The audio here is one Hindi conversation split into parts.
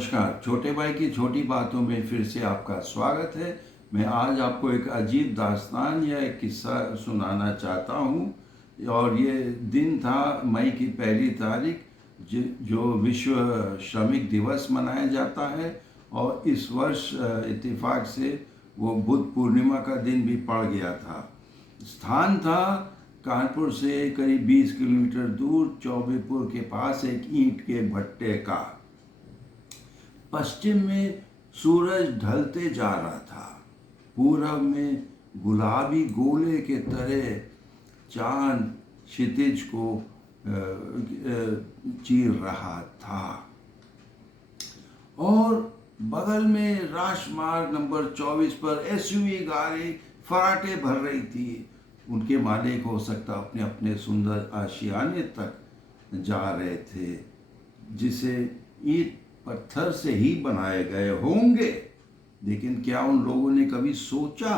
नमस्कार। छोटे भाई की छोटी बातों में फिर से आपका स्वागत है। मैं आज आपको एक अजीब दास्तान या एक किस्सा सुनाना चाहता हूँ। और ये दिन था मई की 1 तारीख, जो विश्व श्रमिक दिवस मनाया जाता है। और इस वर्ष इत्तेफाक से वो बुद्ध पूर्णिमा का दिन भी पड़ गया था। स्थान था कानपुर से करीब 20 किलोमीटर दूर चौबेपुर के पास एक ईंट के भट्टे का। पश्चिम में सूरज ढलते जा रहा था। पूरब में गुलाबी गोले के तरह चांद क्षितिज को चीर रहा था। और बगल में राजमार्ग नंबर 24 पर एसयूवी गाड़ी फराटे भर रही थी। उनके मालिक हो सकता अपने अपने सुंदर आशियाने तक जा रहे थे, जिसे ईंट पत्थर से ही बनाए गए होंगे। लेकिन क्या उन लोगों ने कभी सोचा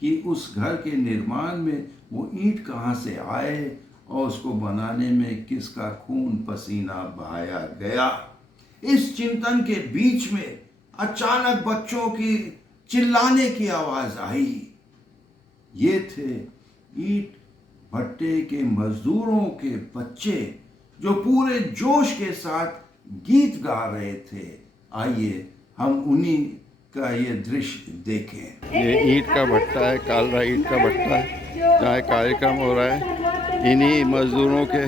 कि उस घर के निर्माण में वो ईंट कहाँ से आए और उसको बनाने में किसका खून पसीना बहाया गया? इस चिंतन के बीच में अचानक बच्चों की चिल्लाने की आवाज आई। ये थे ईंट भट्टे के मजदूरों के बच्चे, जो पूरे जोश के साथ गीत गा रहे थे। आइए हम उन्हीं का ये दृश्य देखें। ये ईंट का भट्टा है, कालरा ईंट का भट्टा है, जहाँ कार्यक्रम हो रहा है इन्हीं मजदूरों के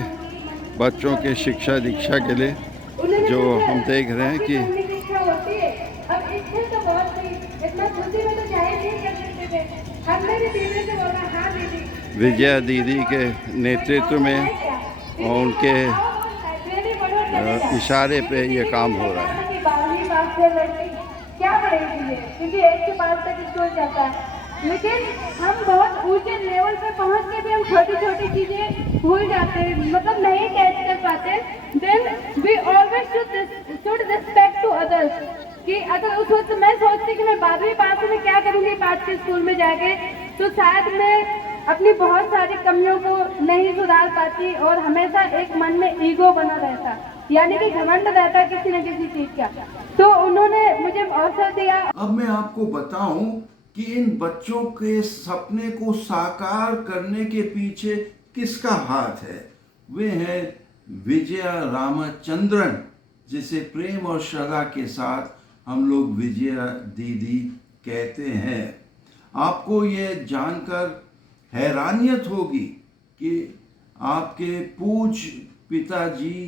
बच्चों के शिक्षा दीक्षा के लिए, जो हम देख रहे हैं कि विजया दीदी के नेतृत्व में और उनके इशारे पे ये काम हो रहा है। 12वीं पास से लड़की क्या पढ़ेगी, क्योंकि 1 से 5 तक स्कूल जाता है। लेकिन हम बहुत ऊंचे लेवल पे पहुंच के भी हम छोटी छोटी चीजें भूल जाते हैं, मतलब नहीं कैच कर पाते। Then we always should respect to others. कि अगर उस वक्त मैं सोचती कि मैं 12वीं पास में क्या करूंगी पास के स्कूल में जाके, तो शायद मैं अपनी बहुत सारी कमियों को नहीं सुधार पाती और हमेशा एक मन में ईगो बना रहता, यानी कि घमंड रहता किसी न किसी चीज का। तो उन्होंने मुझे अवसर दिया। अब मैं आपको बताऊं कि इन बच्चों के सपने को साकार करने के पीछे किसका हाथ है। वे हैं विजया रामचंद्रन, जिसे प्रेम और श्रद्धा के साथ हम लोग विजया दीदी कहते हैं। आपको यह जानकर हैरानियत होगी कि आपके पूज्य पिताजी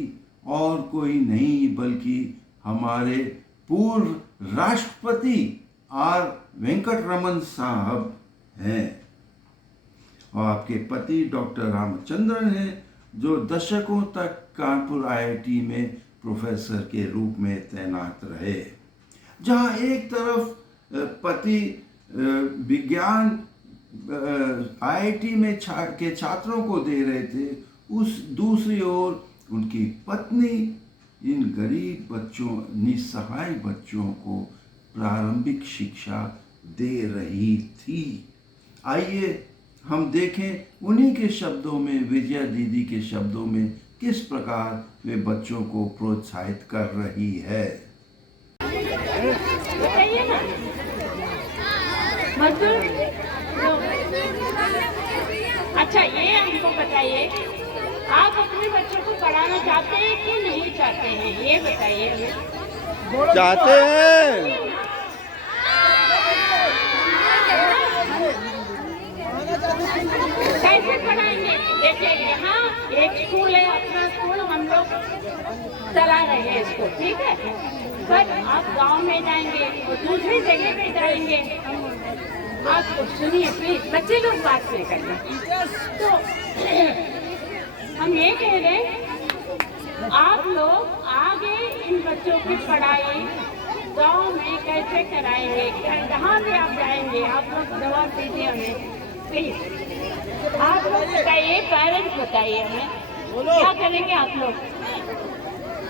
और कोई नहीं बल्कि हमारे पूर्व राष्ट्रपति आर वेंकटरमन साहब हैं। और आपके पति डॉक्टर रामचंद्रन हैं, जो दशकों तक कानपुर आईआईटी में प्रोफेसर के रूप में तैनात रहे। जहां एक तरफ पति विज्ञान आईआईटी में के छात्रों को दे रहे थे, उस दूसरी ओर उनकी पत्नी इन गरीब बच्चों, निस्सहाय बच्चों को प्रारंभिक शिक्षा दे रही थी। आइए हम देखें उन्हीं के शब्दों में, विजया दीदी के शब्दों में, किस प्रकार वे बच्चों को प्रोत्साहित कर रही है। अच्छा, ये हमको बताइए, आप अपने बच्चों को पढ़ाना चाहते हैं कि नहीं चाहते हैं, ये बताइए हमें। चाहते हैं। कैसे पढ़ाएंगे? देखिए, यहाँ एक स्कूल है, अपना स्कूल हम लोग चला रहे हैं इसको, ठीक है। पर आप गांव में जाएंगे और दूसरी जगह पे जाएंगे, आप सुनिए प्लीज, बच्चे लोग बात नहीं करते। तो हम ये कह रहे हैं, आप लोग आगे इन बच्चों की पढ़ाई गांव में कैसे कराएंगे, जहाँ भी आप जाएंगे, आप लोग जवाब दीजिए हमें प्लीज। आप लोग बताइए, पेरेंट्स बताइए हमें, क्या करेंगे आप लोग,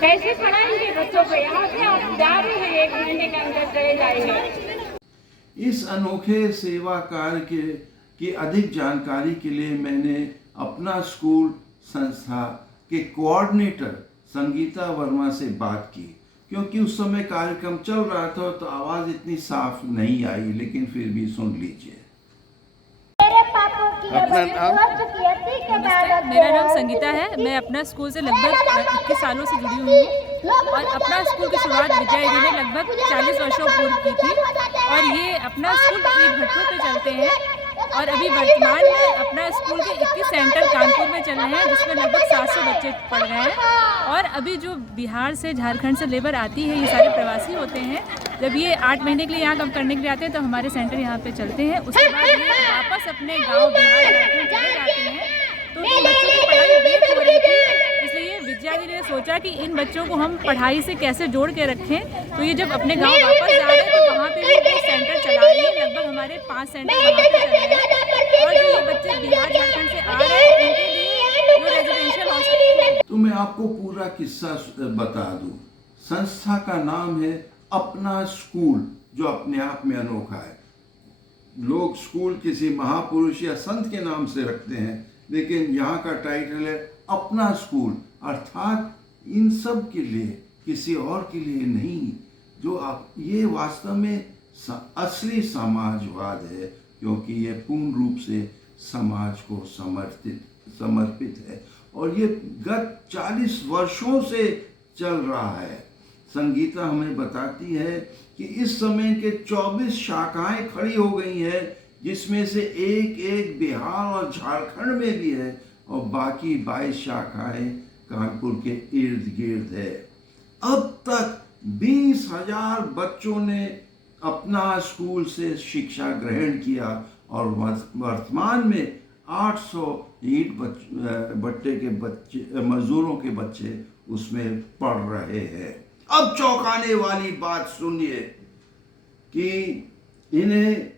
कैसे पढ़ाएंगे बच्चों को? यहाँ से आप जा रहे हैं, 1 महीने के अंदर चले जाएंगे। इस अनोखे सेवा कार्य की अधिक जानकारी के लिए मैंने अपना स्कूल संस्था के कोऑर्डिनेटर संगीता वर्मा से बात की, क्योंकि उस समय कार्यक्रम चल रहा था तो आवाज इतनी साफ नहीं आई, लेकिन फिर भी सुन लीजिए। अपना नाम? नमस्ते, मेरा नाम संगीता है। मैं अपना स्कूल से लगभग 21 सालों से जुड़ी हुई हूँ और अपना स्कूल की शुरुआत विद्या दीदी ने लगभग 40 वर्षों पूर्व की थी और ये अपना स्कूल ईंट भट्ठों पे चलते हैं और अभी वर्तमान में अपना स्कूल के 21 सेंटर कानपुर में चल रहे हैं, जिसमें लगभग 700 बच्चे पढ़ रहे हैं। और अभी जो बिहार से, झारखंड से लेबर आती है, ये सारे प्रवासी होते हैं। जब ये 8 महीने के लिए यहाँ काम करने के लिए आते हैं तो हमारे सेंटर यहाँ पे चलते हैं। उसके बाद ये वापस अपने गाँव बिहार झारखंड चले जाते हैं। तो इन बच्चों की पढ़ाई ब्रेक हो रही थी, इसलिए विद्या दीदी ने सोचा कि इन बच्चों को हम पढ़ाई से कैसे जोड़ के रखें। तो ये जब अपने गांव वापस जा रहे हैं तो वहाँ पे भी वो सेंटर चला रही है। लगभग हमारे 5 सेंटर वहाँ पे चल रहे हैं और जो ये बच्चे बिहार झारखंड से आ रहे हैं उनके लिए जो रेजिडेंशियल हॉस्टल। तो मैं आपको पूरा किस्सा बता दूं। संस्था का नाम है अपना स्कूल, जो अपने आप में अनोखा है। लोग स्कूल किसी महापुरुष या संत के नाम से रखते हैं, लेकिन यहाँ का टाइटल है अपना स्कूल, अर्थात इन सब के लिए, किसी और के लिए नहीं। जो आप, ये वास्तव में असली समाजवाद है, क्योंकि ये पूर्ण रूप से समाज को समर्पित है और ये गत 40 वर्षों से चल रहा है। संगीता हमें बताती है कि इस समय के 24 शाखाएं खड़ी हो गई हैं, जिसमें से एक बिहार और झारखंड में भी है और बाकी 22 शाखाएं कानपुर के इर्द गिर्द है। अब तक 20,000 बच्चों ने अपना स्कूल से शिक्षा ग्रहण किया और वर्तमान में 800 ईंट भट्टे के बच्चे, मजदूरों के बच्चे उसमें पढ़ रहे हैं। अब चौंकाने वाली बात सुनिए कि इन्हें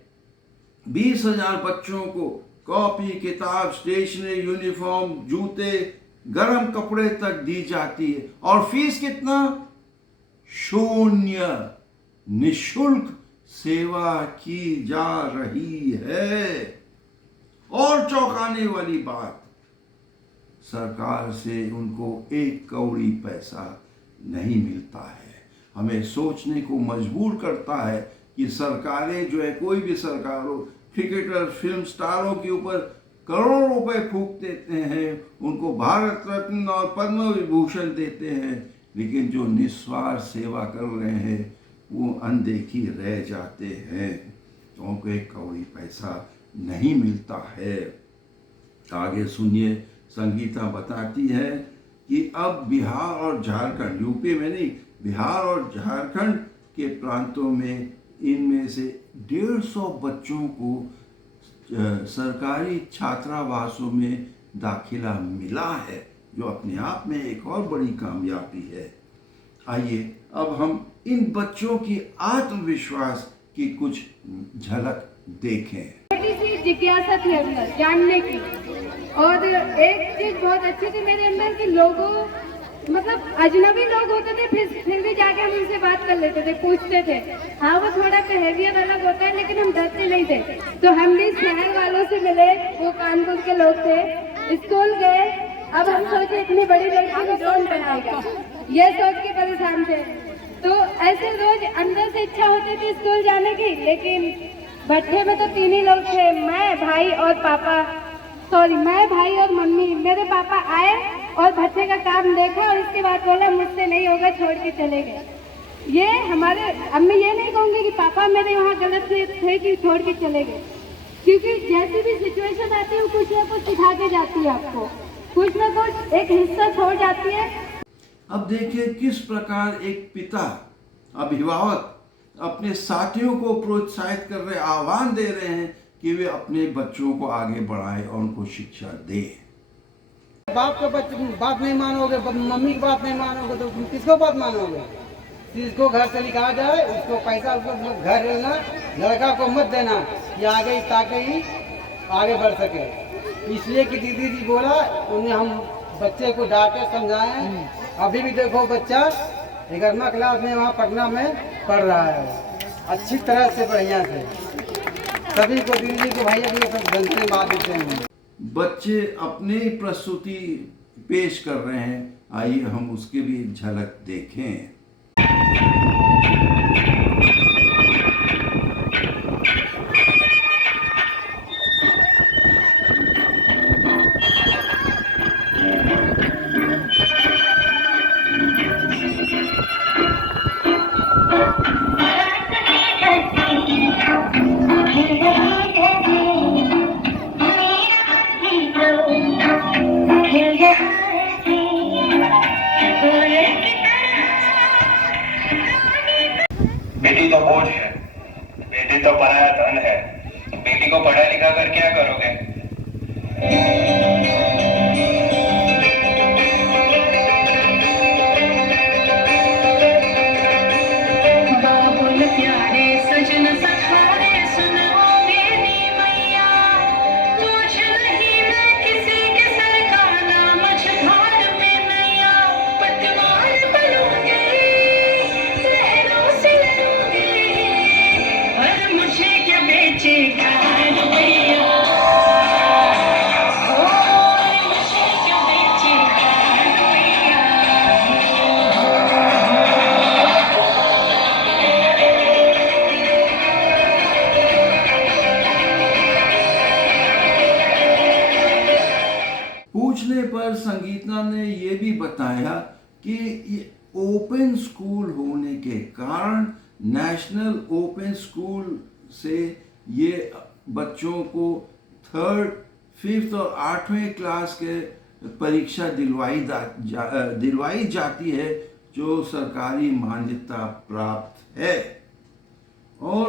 20,000 बच्चों को कॉपी, किताब, स्टेशनरी, यूनिफॉर्म, जूते, गरम कपड़े तक दी जाती है और फीस कितना? 0। निःशुल्क सेवा की जा रही है। और चौंकाने वाली बात, सरकार से उनको 1 कौड़ी पैसा नहीं मिलता है। हमें सोचने को मजबूर करता है कि सरकारें जो है, कोई भी सरकार हो, क्रिकेटर, फिल्म स्टारों के ऊपर करोड़ों रुपए फूंक देते हैं, उनको भारत रत्न और पद्म विभूषण देते हैं, लेकिन जो निस्वार्थ सेवा कर रहे हैं वो अनदेखी रह जाते हैं, तो उनको 1 कौड़ी पैसा नहीं मिलता है। आगे सुनिए, संगीता बताती है कि अब बिहार और झारखंड, यूपी में नहीं, बिहार और झारखंड के प्रांतों में इनमें से 150 बच्चों को सरकारी छात्रावासों में दाखिला मिला है, जो अपने आप में एक और बड़ी कामयाबी है। आइए अब हम इन बच्चों की आत्मविश्वास की कुछ झलक देखें। छोटी सी जिज्ञासा थी अंदर जानने की, और एक चीज बहुत अच्छी थी मेरे अंदर कि लोगों, मतलब अजनबी लोग होते थे, फिर भी जाके हम उनसे बात कर लेते थे, पूछते थे। हाँ, वो थोड़ा बिहेवियर अलग होता है, लेकिन हम डरते नहीं थे। तो हम भी शहर वालों से मिले, वो कानपुर के लोग थे, स्कूल गए। अब हम सोचे इतनी बड़ी लड़की को कौन पढ़ाएगा, ये सोच के परेशान थे। तो ऐसे रोज अंदर से इच्छा होती थी स्कूल जाने की, लेकिन भट्ठे में तो 3 ही लोग थे, मैं, भाई और मम्मी। मेरे पापा आए और भट्ठे का काम देखा और इसके बाद बोला मुझसे नहीं होगा, छोड़ के चले गए। ये हमारे, अब मैं ये नहीं कहूँगी कि पापा मेरे वहाँ गलत थे कि छोड़ के चले गए, क्योंकि जैसी भी सिचुएशन आती है वो कुछ ना कुछ सिखा के जाती है, आपको कुछ ना कुछ एक हिस्सा छोड़ जाती है। अब देखिए किस प्रकार एक पिता, अभिभावक अपने साथियों को प्रोत्साहित कर रहे, आह्वान दे रहे हैं कि वे अपने बच्चों को आगे बढ़ाएं और उनको शिक्षा दें। बाप का बात नहीं मानोगे, मम्मी की बात नहीं मानोगे तो तुम किसको बात मानोगे? जिसको घर से निकाला जाए उसको पैसा, उसको घर रहना, लड़का को मत देना कि आगे ताकि ही आगे बढ़ सके। इसलिए कि दीदी जी बोला, उन्हें हम बच्चे को डांटे समझाएं। अभी भी देखो बच्चा 11वां क्लास में वहाँ पटना में पढ़ रहा है, अच्छी तरह से, बढ़िया से। सभी को दीदी को भैया भी सब धन्यवाद देते हैं। बच्चे अपनी प्रस्तुति पेश कर रहे हैं, आइए हम उसकी भी एक झलक देखें। बेटी तो बोझ है, बेटी तो पराया धन है। बेटी को पढ़ा लिखा कर क्या करोगे? बाबुल प्यारे सजन सखारे सुनो मेरी मैया, तुझ नहीं मैं किसी के सर का ना मझधार में नैया, पतवार बनूंगी लहरों से लड़ूंगी, और मुझे क्या बेचेगा रुपया, ओ मुझे क्या बेचेगा रुपया। पूछने पर संगीता ने ये भी बताया कि ये ओपन स्कूल होने के कारण नेशनल ओपन स्कूल से ये बच्चों को 3rd, 5th और 8वें क्लास के परीक्षा दिलवाई जाती है जो सरकारी मान्यता प्राप्त है। और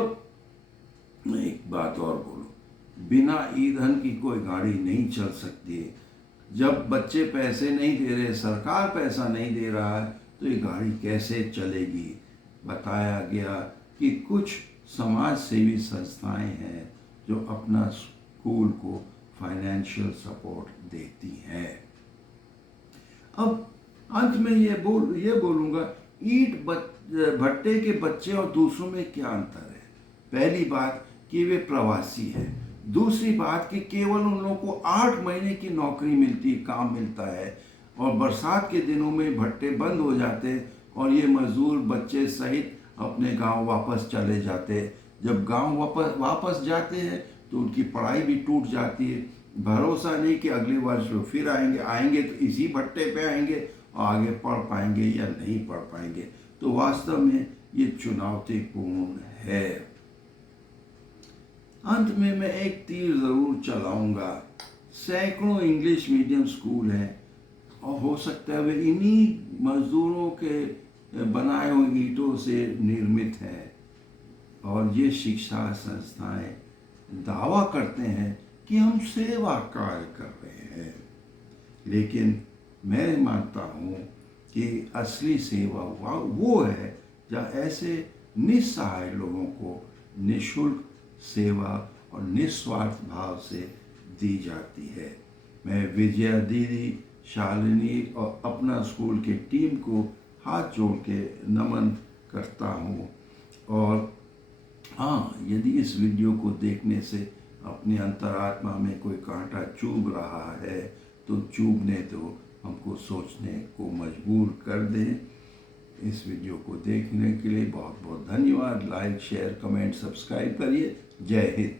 मैं एक बात और बोलूं, बिना ईंधन की कोई गाड़ी नहीं चल सकती है। जब बच्चे पैसे नहीं दे रहे, सरकार पैसा नहीं दे रहा है, तो ये गाड़ी कैसे चलेगी। बताया गया कि कुछ समाज सेवी संस्थाएं हैं जो अपना स्कूल को फाइनेंशियल सपोर्ट देती हैं। अब अंत में ये बोलूँगा, ईंट भट्टे के बच्चे और दूसरों में क्या अंतर है। पहली बात कि वे प्रवासी हैं, दूसरी बात कि केवल उन लोगों को 8 महीने की नौकरी मिलती, काम मिलता है, और बरसात के दिनों में भट्टे बंद हो जाते हैं और ये मजदूर बच्चे सहित अपने गांव वापस चले जाते हैं। जब गांव वापस जाते हैं तो उनकी पढ़ाई भी टूट जाती है। भरोसा नहीं कि अगले वर्ष वो फिर आएंगे तो इसी भट्टे पे आएंगे और आगे पढ़ पाएंगे या नहीं पढ़ पाएंगे। तो वास्तव में ये चुनौतीपूर्ण है। अंत में मैं एक तीर ज़रूर चलाऊंगा। सैकड़ों इंग्लिश मीडियम स्कूल हैं और हो सकता है वे इन्हीं मजदूरों के बनाए हुए ईंटों से निर्मित है, और ये शिक्षा संस्थाएं दावा करते हैं कि हम सेवा कार्य कर रहे हैं। लेकिन मैं मानता हूँ कि असली सेवा वो है जहाँ ऐसे निस्सहाय लोगों को निःशुल्क सेवा और निस्वार्थ भाव से दी जाती है। मैं विजया दीदी, शालिनी और अपना स्कूल के टीम को हाथ जोड़ के नमन करता हूँ। और हाँ, यदि इस वीडियो को देखने से अपनी अंतरात्मा में कोई कांटा चुभ रहा है तो चुभने दो, हमको सोचने को मजबूर कर दें। इस वीडियो को देखने के लिए बहुत बहुत धन्यवाद। लाइक, शेयर, कमेंट, सब्सक्राइब करिए। जय हिंद।